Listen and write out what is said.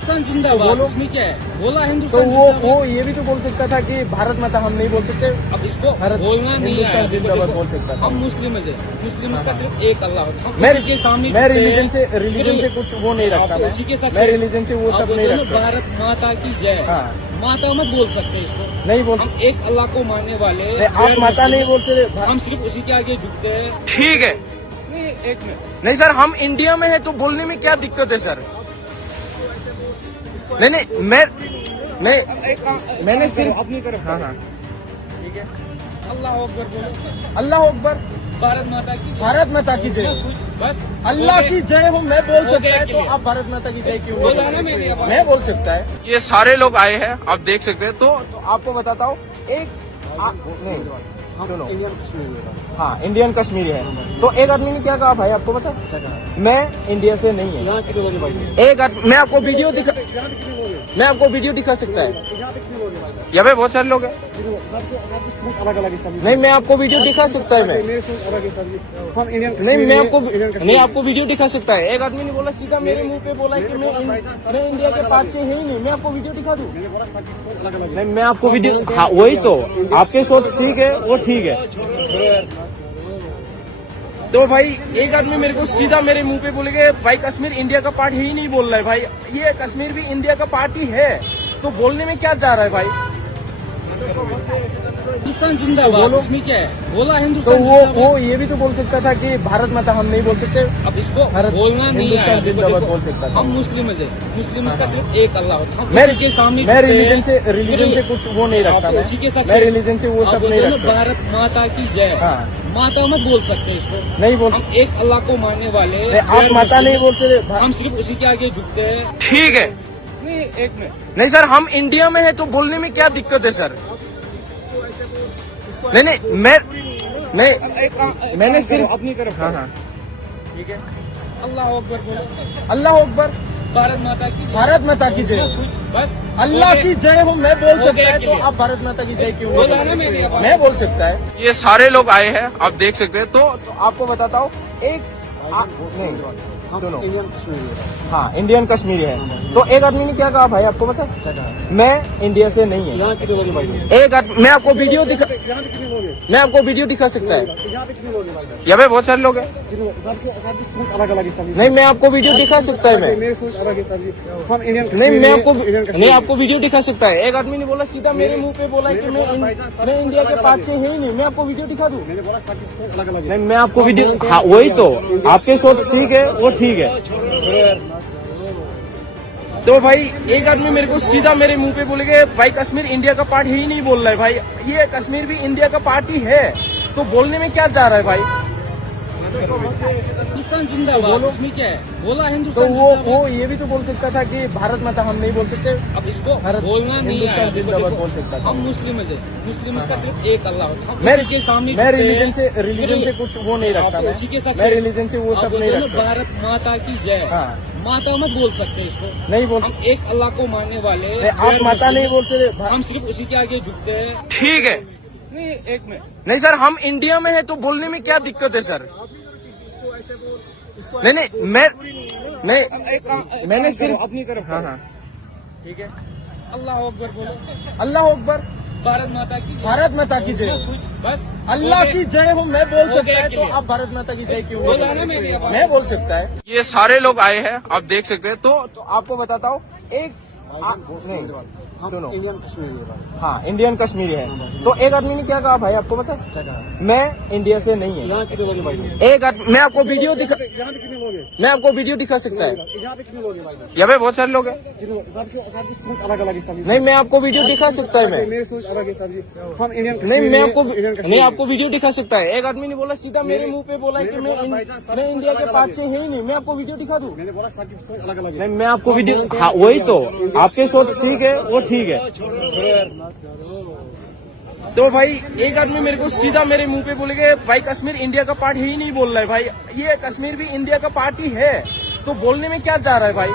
हिंदुस्तान जिंदाबाद, इसमें क्या है? बोला तो हिंदुस्तान वो जिंदाबाद। ये भी तो बोल सकता था कि भारत माता हम नहीं बोल सकते। अब इसको भारत बोलना नहीं है। हिंदुस्तान जिंदाबाद बोल सकता था। हम मुस्लिम है, मुस्लिम का सिर्फ एक अल्लाह होता है। मैं के सामने मैं रिलीजन से कुछ वो नहीं रखता। उसी के साथ मैं रिलीजन से वो सब नहीं रखता। भारत माता की जय। हाँ, माता मत बोल सकते इसको। नहीं बोल हम एक अल्लाह को मानने वाले, आप माता नहीं बोल सकते। हम सिर्फ उसी के आगे झुकते हैं। ठीक है, नहीं, एक मिनट। नहीं सर, हम इंडिया में है तो बोलने में क्या दिक्कत है सर? नहीं, मैंने सिर्फ अपनी तरफ। हाँ, ठीक है, अल्लाह अकबर बोलो। अल्लाह अकबर, भारत माता की जय। भारत माता की जय। बस अल्लाह की जय हो मैं बोल हो सकता गया है, तो clear। आप भारत माता की जय क्यों नहीं बोला बोल ना मैंने। सकते? मैं बोल सकता है। ये सारे लोग आए हैं, आप देख सकते हैं। तो आपको बताता हूँ एक नहीं, सुनो, इंडियन कश्मीर हाँ, इंडियन कश्मीरी है। तो एक आदमी ने क्या कहा भाई, आपको पता है? मैं इंडिया से नहीं है। यहाँ कितने लोग हैं भाई? मैं आपको वीडियो दिखा यहाँ पे कितने लोग हैं? मैं आपको वीडियो दिखा सकता है। यहाँ पे कितने लोग हैं भाई? यहाँ पे बहुत सारे लोग हैं। सबकी सोच अलग अलग है सभी। नहीं, मैं आपको वीडियो दिखा सकता है। मैं मेरी सोच अलग है सभी। हम इंडियन नहीं, मैं आपको इंडियन नहीं, आपको वीडियो दिखा सकता है। एक आदमी ने बोला सीधा मेरे मुंह पे बोला कि मैं इंडिया के पास से है ही नहीं। मैं आपको वीडियो दिखा दूं? मैंने बोला सबकी सोच अलग अलग है। नहीं, मैं आपको वीडियो, हाँ वही तो, आपकी सोच ठीक है, वो ठीक है। तो भाई एक आदमी मेरे को सीधा मेरे मुंह पे बोलेगा भाई कश्मीर इंडिया का पार्ट ही नहीं बोल रहा है। भाई ये कश्मीर भी इंडिया का पार्ट ही है, तो बोलने में क्या जा रहा है भाई? हिंदुस्तान जिंदाबाद, इसमें क्या है? बोला तो हिंदुस्तान वो जिंदाबाद। ये भी तो बोल सकता था कि भारत माता हम नहीं बोल सकते। अब इसको भारत बोलना नहीं है। हिंदुस्तान जिंदाबाद बोल सकता था। हम मुस्लिम है, मुस्लिम का सिर्फ एक अल्लाह होता है। हम मैं उसी के सामने मैं झुकते हैं। रिलीजन से कुछ वो नहीं रखता। उसी के साथ मैं रिलीजन से वो सब नहीं रखता। भारत माता की जय। हाँ, माता मत बोल सकते इसको। नहीं बोल हम एक अल्लाह को मानने वाले, आप माता नहीं बोल सकते। हम सिर्फ उसी के आगे झुकते हैं। ठीक है, नहीं, एक मिनट। नहीं सर, हम इंडिया में है तो बोलने में क्या दिक्कत है सर? नहीं, मैंने सिर्फ अपनी तरफ। हाँ, ठीक है, अल्लाह अकबर बोलो। अल्लाह अकबर, भारत माता की जय। भारत माता की जय। बस अल्लाह की जय हो मैं बोल हो सकता गया है, तो clear। आप भारत माता की जय क्यों बोला नहीं ना बोल मैंने। सकते? मैं बोल सकता है। ये सारे लोग आए हैं, आप देख सकते हैं। तो आपको बताता हूँ एक नहीं, हम सुनो, इंडियन कश्मीर हाँ, इंडियन कश्मीरी है। तो एक आदमी ने क्या कहा भाई, आपको पता है? मैं इंडिया से नहीं है। यहाँ कितने लोग हैं भाई? मैं आपको वीडियो दिखा यहाँ पे कितने लोग हैं? मैं आपको वीडियो दिखा सकता है। यहाँ पे कितने लोग हैं भाई? यहाँ पे बहुत सारे लोग हैं। सबकी सोच अलग अलग है सभी। नहीं, मैं आपको वीडियो दिखा सकता है। मैं मेरी सोच अलग है सभी। हम इंडियन नहीं, मैं आपको इंडियन नहीं, आपको वीडियो दिखा सकता है। एक आदमी ने बोला सीधा मेरे मुंह पे बोला कि मैं इंडिया के पास से है ही नहीं। मैं आपको वीडियो दिखा दूं? मैंने बोला सबकी सोच अलग अलग है। नहीं, मैं आपको वीडियो, हाँ वही तो, आपकी सोच ठीक है, वो ठीक है। तो भाई एक आदमी मेरे को सीधा मेरे मुंह पे बोलेगा भाई कश्मीर इंडिया का पार्ट ही नहीं बोल रहा है। भाई ये कश्मीर भी इंडिया का पार्ट ही है, तो बोलने में क्या जा रहा है भाई? हिंदुस्तान जिंदाबाद, इसमें क्या है? बोला तो हिंदुस्तान वो जिंदाबाद। ये भी तो बोल सकता था कि भारत माता हम नहीं बोल सकते। अब इसको भारत बोलना नहीं है। हिंदुस्तान जिंदाबाद बोल सकता था। हम मुस्लिम है, मुस्लिम का सिर्फ एक अल्लाह होता है। हम मैं उसी के सामने मैं झुकते रिलीजन हैं। से कुछ वो नहीं रखता। उसी के साथ मैं रिलीजन से वो सब नहीं रखता। भारत माता की जय। हाँ, माता मत बोल सकते इसको। नहीं बोल हम एक अल्लाह को मानने वाले, आप माता नहीं बोल सकते। हम सिर्फ उसी के आगे झुकते हैं। ठीक है, नहीं, एक मिनट। नहीं सर, हम इंडिया में है तो बोलने में क्या दिक्कत है सर? नहीं, मैंने सिर्फ अपनी तरफ। हाँ, ठीक है, अल्लाह अकबर बोलो। अल्लाह अकबर, भारत माता की जय। भारत माता की जय। बस अल्लाह की जय हो मैं बोल हो सकता गया है, तो clear। आप भारत माता की जय क्यों बोला नहीं ना बोल मैंने। सकते? मैं बोल सकता है। ये सारे लोग आए हैं, आप देख सकते हैं। तो आपको बताता हूँ एक नहीं, हम सुनो, इंडियन कश्मीर हाँ, इंडियन कश्मीरी है। तो एक आदमी ने क्या कहा भाई, आपको पता है? मैं इंडिया से नहीं है। यहाँ कितने लोग हैं भाई? मैं आपको वीडियो दिखा यहाँ पे कितने लोग हैं? मैं आपको वीडियो दिखा सकता है। यहाँ पे कितने लोग हैं भाई? यहाँ पे बहुत सारे लोग हैं। सबकी सोच अलग अलग है सभी। नहीं, मैं आपको वीडियो दिखा सकता है। मैं मेरी सोच अलग है सभी। हम इंडियन नहीं, मैं आपको इंडियन नहीं, आपको वीडियो दिखा सकता है। एक आदमी ने बोला सीधा मेरे मुंह पे बोला कि मैं इंडिया के पास से है ही नहीं। मैं आपको वीडियो दिखा दूं? मैंने बोला सबकी सोच अलग अलग है। नहीं, मैं आपको वीडियो, हाँ वही तो, आपकी सोच ठीक है, वो ठीक है। तो भाई एक आदमी मेरे को सीधा मेरे मुंह पे बोलेगा भाई कश्मीर इंडिया का पार्ट ही नहीं बोल रहा है। भाई ये कश्मीर भी इंडिया का पार्ट ही है, तो बोलने में क्या जा रहा है भाई?